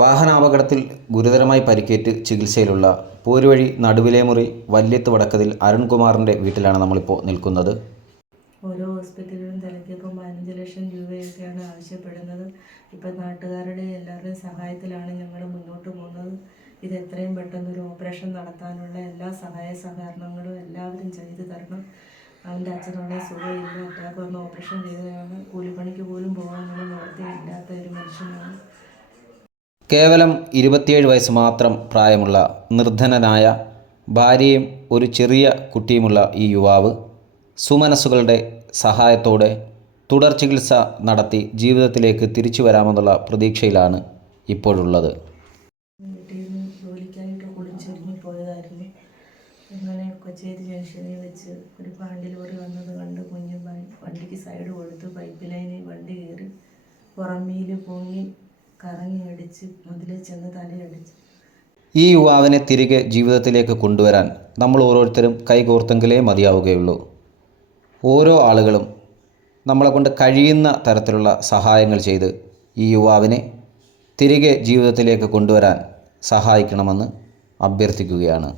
വാഹനാപകടത്തിൽ ഗുരുതരമായി പരിക്കേറ്റ് ചികിത്സയിലുള്ള പോരുവഴി നടുവിലേമുറി വല്യത്ത് വടക്കതിൽ അരുൺകുമാറിന്റെ വീട്ടിലാണ് നമ്മളിപ്പോൾ നിൽക്കുന്നത്. ഓരോ ഹോസ്പിറ്റലിലും തിരക്കിയപ്പോൾ പതിനഞ്ച് ലക്ഷം രൂപയൊക്കെയാണ് ആവശ്യപ്പെടുന്നത്. ഇപ്പം നാട്ടുകാരുടെ എല്ലാവരുടെയും സഹായത്തിലാണ് ഞങ്ങൾ മുന്നോട്ട് പോകുന്നത്. ഇത് എത്രയും പെട്ടെന്ന് ഒരു ഓപ്പറേഷൻ നടത്താനുള്ള എല്ലാ സഹായ സഹകരണങ്ങളും എല്ലാവരും ചെയ്തു തരണം. അവന്റെ അച്ഛനാണെങ്കിൽ സുഖമില്ല. അറ്റാക്ക് വന്ന് ഓപ്പറേഷൻ ചെയ്തതാണ്. കൂലിപ്പണിക്ക് പോലും പോകാനുള്ള കേവലം ഇരുപത്തിയേഴ് വയസ്സ് മാത്രം പ്രായമുള്ള നിർധനനായ ഭാര്യയും ഒരു ചെറിയ കുട്ടിയുമുള്ള ഈ യുവാവ് സുമനസ്സുകളുടെ സഹായത്തോടെ തുടർ ചികിത്സ നടത്തി ജീവിതത്തിലേക്ക് തിരിച്ചു വരാമെന്നുള്ള പ്രതീക്ഷയിലാണ് ഇപ്പോഴുള്ളത്. വീട്ടിൽ നിന്ന് ജോലിക്കായിട്ട് കുളിച്ചൊരുങ്ങി പോയതായിരുന്നു. അങ്ങനെ കൊച്ചേരി ജംഗ്ഷനിൽ വെച്ച് ഒരു പാണ്ടി ലോറി വന്നത് കണ്ട് കുഞ്ഞു വണ്ടിക്ക് സൈഡ് കൊടുത്ത് പൈപ്പ് ലൈനിൽ വണ്ടി കയറി പുറമേൽ പൊങ്ങി കറങ്ങി അടിച്ച് അതിൽ ചെന്ന് തലയടിച്ച്. ഈ യുവാവിനെ തിരികെ ജീവിതത്തിലേക്ക് കൊണ്ടുവരാൻ നമ്മൾ ഓരോരുത്തരും കൈകോർത്തെങ്കിലേ മതിയാവുകയുള്ളൂ. ഓരോ ആളുകളും നമ്മളെ കൊണ്ട് കഴിയുന്ന തരത്തിലുള്ള സഹായങ്ങൾ ചെയ്ത് ഈ യുവാവിനെ തിരികെ ജീവിതത്തിലേക്ക് കൊണ്ടുവരാൻ സഹായിക്കണമെന്ന് അഭ്യർത്ഥിക്കുകയാണ്.